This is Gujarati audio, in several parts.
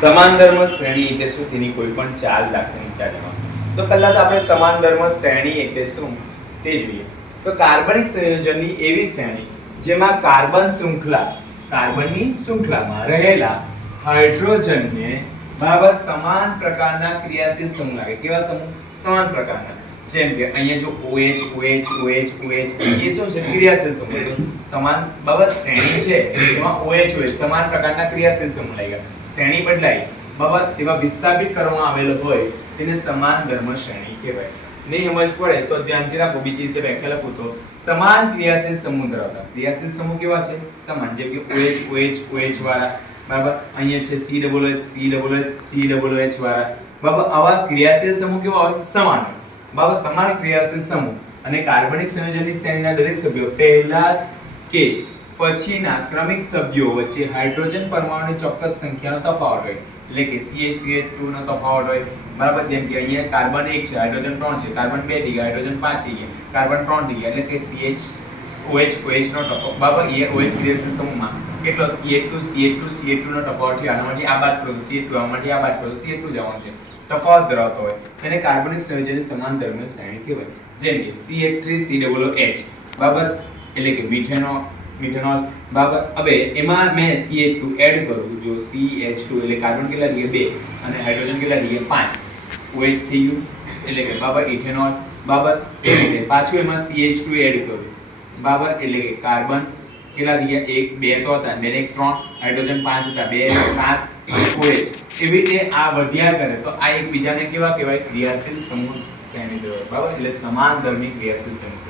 સમાનધર્મ શ્રેણી એટલે શું, તેની કોઈ પણ ચાર લાક્ષણિકતા જણાવો. તો પહેલા તો આપણે સમાનધર્મ શ્રેણી એટલે શું તે જોઈએ. તો કાર્બનિક સંયોજનની એવી શ્રેણી જેમાં કાર્બનની શૃંખલામાં રહેલા હાઇડ્રોજનને બરાબર સમાન પ્રકારના ક્રિયાશીલ સમૂહ લાગે. કેવા સમૂહ? સમાન પ્રકારના. જેમ કે અહીંયા જો OH એ શું છે? ક્રિયાશીલ સમૂહ. સમાન બરાબર શ્રેણી છે એમાં OH સમાન પ્રકારના ક્રિયાશીલ સમૂહ લાગ્યા. શ્રેણી બદલાઈ બરાબર તેવા વિસ્થાપિત કરવામાં આવેલો હોય તેને સમાનધર્મ શ્રેણી કહેવાય. નહીં સમજ પડે તો ધ્યાનથી રાખો. બીજી રીતે વ્યાખ્યા લખું તો સમાન ક્રિયાશીલ સમૂહ ધરાવતા. ક્રિયાશીલ સમૂહ કેવા છે? સમાન. જેમ કે OH વાળા બરાબર, અહીંયા છે COOH વાળા બરાબર. આવા ક્રિયાશીલ સમૂહ કેવા હોય? સમાન. બરાબર, સમાન ક્રિયાશીલ સમૂહ. અને કાર્બનિક સંયોજનની શ્રેણીના દરેક સભ્યો પહેલા કે પછીના ક્રમિક સભ્યો વચ્ચે હાઇડ્રોજન પરમાણુની ચોક્કસ સંખ્યાનો તફાવત હોય. એટલે કે CH2 નો તફાવત હોય બરાબર. જેમ કે અહીંયા કાર્બન 1 છે, હાઇડ્રોજન 3 છે, કાર્બન 2 થઈ ગયા, હાઇડ્રોજન 5 થઈ ગયા, કાર્બન 3 થઈ ગયા, એટલે કે CH નો તફાવત બરાબર. એ OH ક્રિયાશીલ સમૂહમાં કેટલો CH2 નો તફાવત થયો. આનામાંથી આ બાદ કરો CH2, આમાંથી આ બાદ કરો CH2 જવાનું છે. તફાવત ધરાવતો હોય તેને કાર્બનિક સંયોજનની સમાનધર્મ શ્રેણી કહેવાય. જેમ કે CH3COOH બરાબર, એટલે કે મિથેનોલ બરાબર. હવે એમાં મેં CH2 એડ કરું. જો CH2 એટલે કાર્બન કેટલા થઈ ગયા? 2 અને હાઇડ્રોજન કેટલા થઈ ગયા? 5. OH થઈ ગયું એટલે કે બરાબર ઇથેનોલ બરાબર. એ રીતે પાછું એમાં CH2 એડ કરું બરાબર, એટલે કે કાર્બન કેટલા થઈ ગયા? 1 2 તો હતા, 2 1 3, હાઇડ્રોજન 5 હતા, 2 7 OH. એવી રીતે આ વધ્યા કરે તો આ એકબીજાને કેવા કહેવાય? ક્રિયાશીલ સમૂહ શ્રેણી કહેવાય બરાબર. એટલે સમાનધર્મી ક્રિયાશીલ સમૂહ.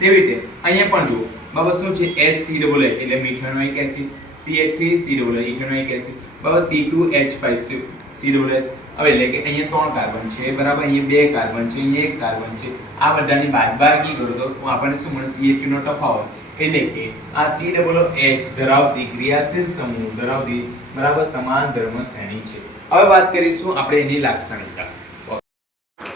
તેવી રીતે અહીંયા પણ જુઓ બરાબર. શું છે? HCOOH એટલે methanoic acid, CH3COOH ethanoic acid બરાબર, C2H5COOH. હવે એટલે કે અહીંયા 3 કાર્બન છે બરાબર, અહીંયા 2 કાર્બન છે, અહીંયા 1 કાર્બન છે. આ બધાની બાદબાકી કરો તો આપણને શું મળે? CH2 નો તફાવત. એટલે કે આ COOH ધરાવતી ક્રિયાશીલ સમૂહ ધરાવતી બરાબર સમાનધર્મ શ્રેણી છે. હવે વાત કરીશું આપણે એની લાક્ષણિકતા.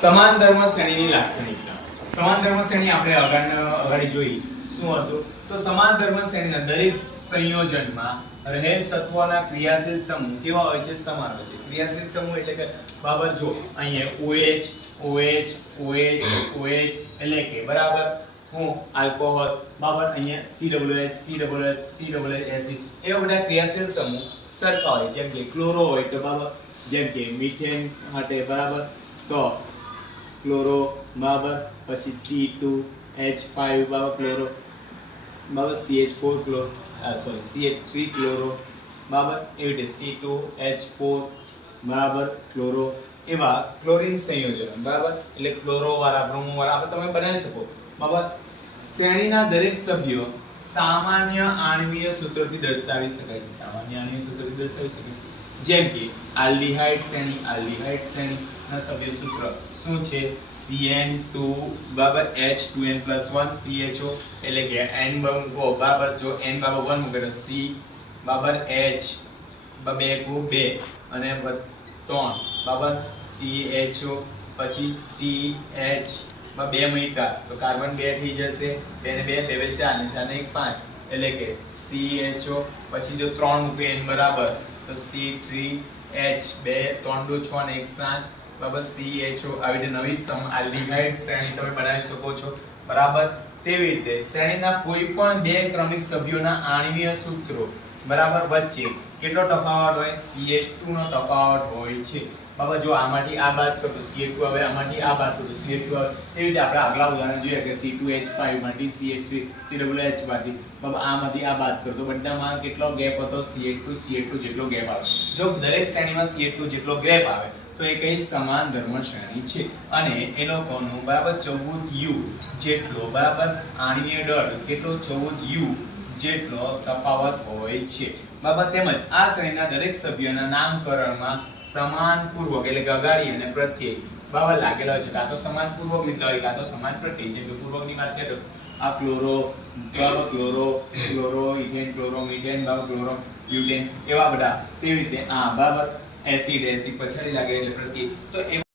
સમાનધર્મ શ્રેણીની લાક્ષણિકતા. સમાનધર્મ શ્રેણી આપણે આગળ જોઈ. શું હતું? તો સમાનધર્મ શ્રેણીના દરેક સંયોજનમાં રહેલ તત્વોના ક્રિયાશીલ સમૂહ કેવા હોય છે? સમાન હોય છે. ક્રિયાશીલ સમૂહ એટલે કે બરાબર જો અહીંયા OH એટલે કે બરાબર હું આલ્કોહોલ બરાબર, અહીંયા COOH એસિડ એવા બધા ક્રિયાશીલ સમૂહ સરખા હોય. જેમ કે ક્લોરો હોય તો બરાબર, જેમ કે મીથેન માટે બરાબર તો ક્લોરો બરાબર, પછી C2H5 બરાબર ક્લોરો બરાબર, CH4 ક્લોરો CH3 ક્લોરો બરાબર, એવી રીતે C2H4 બરાબર ક્લોરો. એવા ક્લોરીન સંયોજન બરાબર, એટલે ક્લોરો વાળા બ્રોમો વાળા આપણે તમે બનાવી શકો બરાબર. શ્રેણીના દરેક સભ્યો સામાન્ય આણ્વીય સૂત્રથી દર્શાવી શકાય છે. સામાન્ય આણ્વીય સૂત્રથી દર્શાવી શકાય. જેમ કે આલ્ડીહાઇડ શ્રેણીના સભ્ય સૂત્ર શું છે? CN2 બરાબર H2n+1 CHO એટલે કે n બરાબર જો n બરાબર 1 મૂકે તો C બરાબર H 2 અને 3 બરાબર CHO પછી CH 2 મૂક્યા તો કાર્બન 2 થઈ જશે. 2 ને 2 2 4 ને 4 ને 1 5 એટલે કે CHO પછી જો 3 મૂકે n બરાબર તો C3H 2 3 2 6 ને 1 7 બરાબર CHO. આવી રીતે નવી આલ્ડીહાઇડ શ્રેણી તમે બનાવી શકો છો બરાબર. તેવી રીતે શ્રેણીના કોઈ પણ બે ક્રમિક સભ્યોના આણ્વીય સૂત્રો બરાબર વચ્ચે કેટલો તફાવત હોય? CH2 નો તફાવત હોય છે બરાબર. જો આમાંથી આ બાદ કરો તો CH2 આવે, આમાંથી આ બાદ કરો તો CH2 આવે. એવી રીતે આપણે આગલા ઉદાહરણ જોઈએ કે C2H5 માંથી CH3COOH માંથી બરાબર આમાંથી આ બાદ કરો તો બધામાં કેટલો ગેપ હતો? CH2 જેટલો ગેપ આવે. જો દરેક શ્રેણીમાં CH2 જેટલો ગેપ આવે તો એ કઈ સમાનધર્મ શ્રેણી છે. અને એ લોકોનું બરાબર 14U જેટલો બરાબર આણ્વીય દળ કેટલો? 14U જેટલો તફાવત હોય છે બરાબર. તેમજ આ શ્રેણીના દરેક સભ્યોના નામકરણમાં સમાનપૂર્વક એટલે કે અગાડી અને પ્રત્યય બરાબર લાગેલા હોય છે. કાં તો સમાનપૂર્વક લીધેલા હોય, કાં તો સમાન પ્રત્યય. જેમ કે પૂર્વકની વાત કરીએ તો આ ક્લોરો બરાબર, ક્લોરો ઇથેન, ક્લોરો મીથેન બરાબર, ક્લોરો બ્યુટેન એવા બધા. તેવી રીતે આ બરાબર એસિડ પછાડી લાગે એટલે પ્રત્યય. તો